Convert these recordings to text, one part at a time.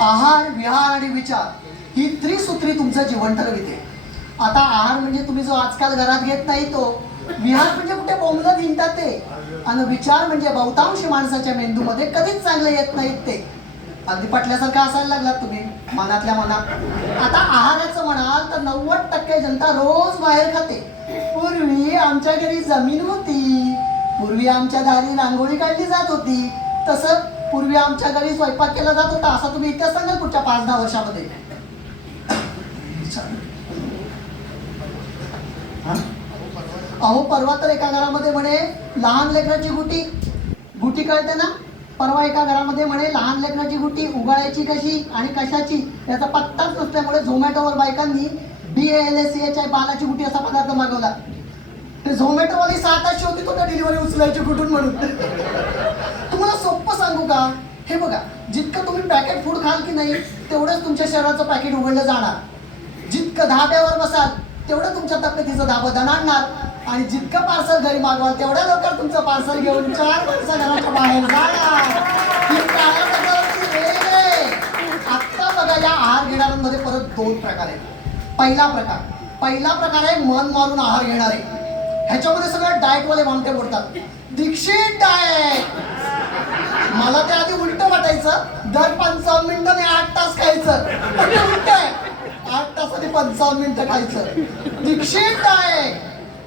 आहार, विहार आणि विचार ही त्रिसूत्री तुमचं जीवन ठरविते. आता आहार म्हणजे तुम्ही जो आजकाल घरात घेत नाही तो, विहार म्हणजे कुठे बोंबलं भिंतात ते, आणि विचार म्हणजे बहुतांश माणसाच्या मेंदूमध्ये कधीच चांगले येत नाहीत ते. अगदी पटल्यासारखं असायला लागलात तुम्ही मनातल्या मनात. आता आहाराचं म्हणाल तर 90% जनता रोज बाहेर खाते. पूर्वी आमच्या घरी जमीन होती, पूर्वी आमच्या दारी रांगोळी काढली जात होती, तसं पूर्वी आमच्या घरी स्वयंपाक केला जात होता. असं तुम्ही इतिहास सांगाल पुढच्या 5-10 वर्षामध्ये? अहो परवा तर एका घरामध्ये म्हणे लहान लेकराची गुटी कळते ना, परवा एका घरामध्ये म्हणे लहान लेकराची गुटी उगाळायची कशी आणि कशाची याचा पत्ताच नसल्यामुळे झोमॅटोवर बायकांनी BALACHI बालाची गुटी असा पदार्थ मागवला. ते झोमॅटोवाली 6 तास होती तो डिलिव्हरी उचलायची कुठून म्हणून. तुम्हाला सोपं सांगू का, हे बघा, जितकं तुम्ही पॅकेट फूड खाल की नाही तेवढंच तुमच्या शरीराचं पॅकेट उघडलं जाणार. जितकं धाब्यावर बसाल तेवढं तुमच्या तब्येतीचं धाबं दणाणणार, आणि जितकं पार्सल घरी मागवाल तेवढ्या लवकर तुमचं पार्सल घेऊन 4 माणसं घराच्या बाहेर जाणार. ही काळाची वेळ आहे. आत्ता बघा, या आहार घेणाऱ्यांमध्ये परत 2 प्रकार आहेत. पहिला प्रकार आहे मन मारून आहार घेणारे. ह्याच्यामध्ये सगळं डाएटवाले भामटे बोलतात दीक्षित डाएट. मला त्या आधी उलट वाटायचं, दर 55 मिनिटांनी 8 तास खायचं. उलट आहे, 8 तासांनी 55 मिनिटं खायचं. Dixit diet,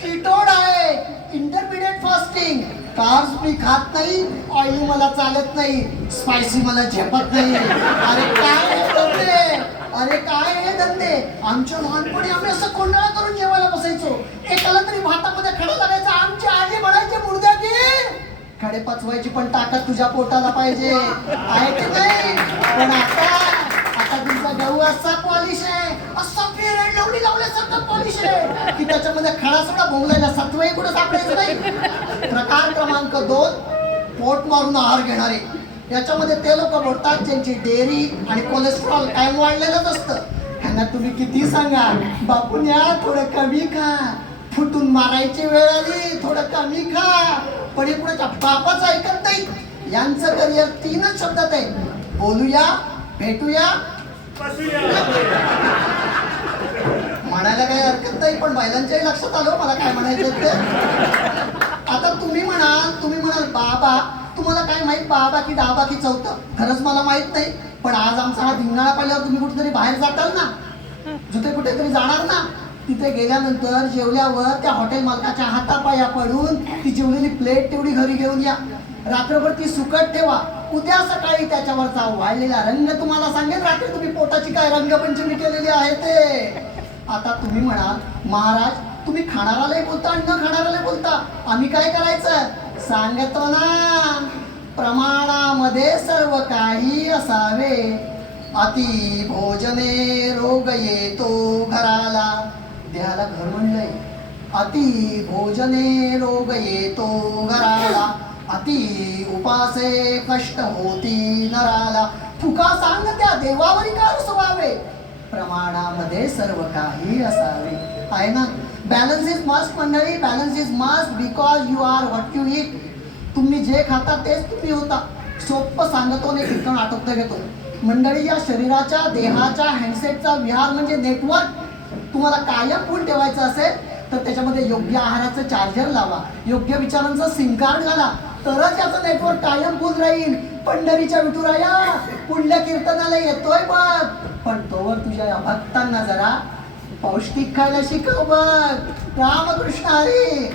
keto diet, intermediate fasting. Carbs मी खात नाही, ऑइली मला चालत नाही, स्पायसी मला झेपत नाही. अरे काय हे धंदे. आमच्या लहानपणी आम्ही असं कोंडाळा करून जेवायला बसायचो. एकाला तरी भातामध्ये खडा लागायचा. आमची आजी म्हणायची मुर्द्या की खडे पचवायची पण ताकद तुझ्या पोटाला पाहिजे, आहे की नाही? पण आता तुमचा गहू असा पॉलिश आहे, असा फेर आणि लवडी लावल्यासारखं पॉलिश आहे की त्याच्यामध्ये खडा सुद्धा भोंगलायला सत्वही कुठं सापडायचं नाही. प्रकार क्रमांक 2, पोट मारून आहार घेणारे. याच्यामध्ये ते लोक बोलतात ज्यांची डेअरी आणि कोलेस्ट्रॉल कायम वाढलेलंच असतं. त्यांना तुम्ही किती सांगा, बापून या थोडं कमी खा, फुटून मारायची वेळ आली थोडं कमी खा, पण हे कुणाच्या बापाचं ऐकत नाही. यांचं करिअर 3च शब्दात आहे, बोलूया, भेटूया, म्हणायला काही हरकत नाही. पण महिलांच्याही लक्षात आलं मला काय म्हणायचं ते. आता तुम्ही म्हणाल बाबा तुम्हाला काय माहित, बाबा की दाबा की चौथं, खरंच मला माहित नाही. पण आज आमचा हा धिंगाणा पाहिल्यावर तुम्ही कुठेतरी बाहेर जाताल ना, जिथे कुठेतरी जाणार ना, तिथे गेल्यानंतर जेवल्यावर त्या हॉटेल मालकाच्या हातापाया पडून ती जेवलेली प्लेट तेवढी घरी घेऊन या. रात्रभर ती सुकट ठेवा, उद्या सकाळी त्याच्यावरचा वाळलेला रंग तुम्हाला सांगेल रात्री तुम्ही पोटाची काय रंगपंचमी केलेली आहे ते. आता तुम्ही म्हणाल महाराज तुम्ही खाणारालाही बोलता आणि न खाणारालाही बोलता, आम्ही काय करायचं? सांगतो ना, प्रमाणामध्ये सर्व काही असावे. अति भोजने रोग येतो घराला. देहाला घर म्हणलंय. अति भोजने रोग येतो घराला, अति उपासे कष्ट होती नराला. फुका सांग त्या देवावरी का रुसवावे, प्रमाणामध्ये सर्व काही असावे. आहे ना? बॅलन्स इज मस्ट मंडळी, balance is must because you are what you eat. तुम्ही जे खाता तेच तुम्ही होता. सोपं सांगतो आणि ठिकाण आटोपता घेतो. मंडळी, या शरीराच्या देहाच्या हँडसेटचा विहार म्हणजे नेटवर्क. तुम्हाला कायम फुल ठेवायचं असेल तर त्याच्यामध्ये योग्य आहाराचं चार्जर लावा, योग्य विचारांचं सिम कार्ड घाला, तरच याचं नेटवर्क कायम फुल राहील. पंढरीच्या विठुराया पुण्य कीर्तनाला येतोय बघ, पण तोवर तुझ्या या भक्तांना जरा पौष्टिक खायला शिकव बघ. रामकृष्ण हरी.